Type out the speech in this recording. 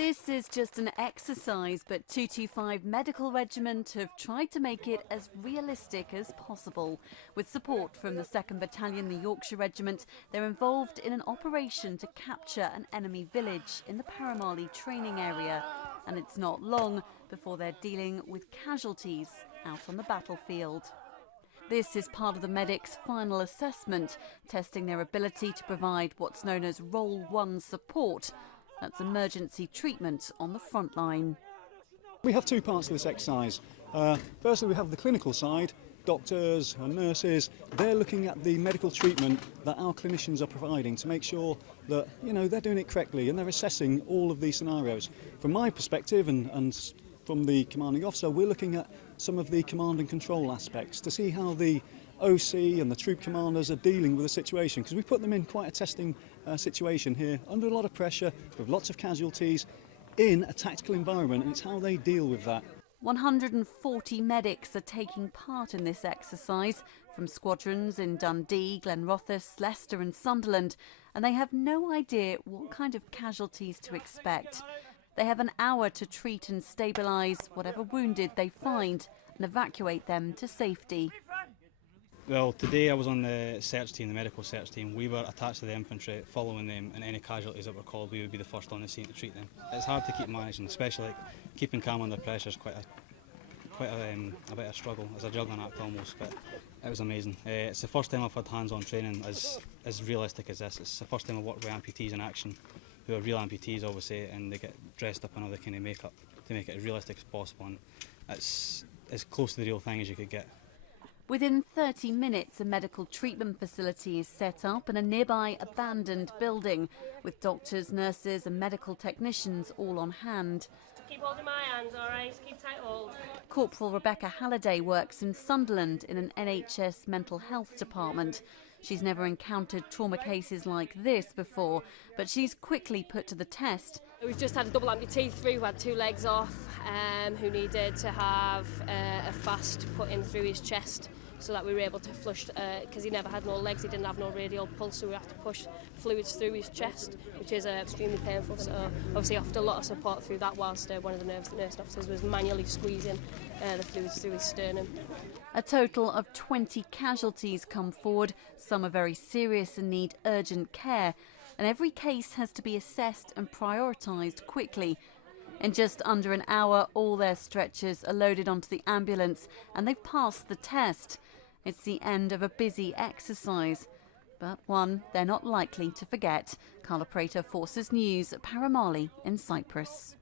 This is just an exercise, but 225 Medical Regiment have tried to make it as realistic as possible. With support from the 2nd Battalion, the Yorkshire Regiment, they're involved in an operation to capture an enemy village in the Paramali training area. And it's not long before they're dealing with casualties out on the battlefield. This is part of the medics' final assessment, testing their ability to provide what's known as Role 1 support. That's emergency treatment on the front line. We have two parts to this exercise. Firstly, we have the clinical side. Doctors and nurses, they're looking at the medical treatment that our clinicians are providing to make sure that, they're doing it correctly, and they're assessing all of these scenarios. From my perspective and from the commanding officer, we're looking at some of the command and control aspects to see how the OC and the troop commanders are dealing with the situation, because we put them in quite a testing situation here, under a lot of pressure, with lots of casualties, in a tactical environment, and it's how they deal with that. 140 medics are taking part in this exercise, from squadrons in Dundee, Glenrothes, Leicester and Sunderland, and they have no idea what kind of casualties to expect. They have an hour to treat and stabilise whatever wounded they find and evacuate them to safety. Well, today I was on the search team, the medical search team. We were attached to the infantry, following them, and any casualties that were called, we would be the first on the scene to treat them. It's hard to keep managing, especially keeping calm under pressure is quite a bit of a struggle. It's a juggling act almost, but it was amazing. It's the first time I've had hands-on training as realistic as this. It's the first time I've worked with amputees in action, who are real amputees obviously, and they get dressed up in other kind of makeup to make it as realistic as possible, and it's as close to the real thing as you could get. Within 30 minutes, a medical treatment facility is set up in a nearby abandoned building, with doctors, nurses and medical technicians all on hand. Keep holding my hands, all right? Keep tight hold. Corporal Rebecca Halliday works in Sunderland in an NHS mental health department. She's never encountered trauma cases like this before, but she's quickly put to the test. We've just had a double amputee through who had 2 legs off, who needed to have a fast put in through his chest, so that we were able to flush, because he never had no legs, he didn't have no radial pulse, so we have to push fluids through his chest, which is extremely painful. So obviously I offered a lot of support through that, whilst one of the nursing officers was manually squeezing the fluids through his sternum. A total of 20 casualties come forward. Some are very serious and need urgent care, and every case has to be assessed and prioritised quickly. In just under an hour, all their stretchers are loaded onto the ambulance and they've passed the test. It's the end of a busy exercise, but one they're not likely to forget. Carla Prater, Forces News, Paramali in Cyprus.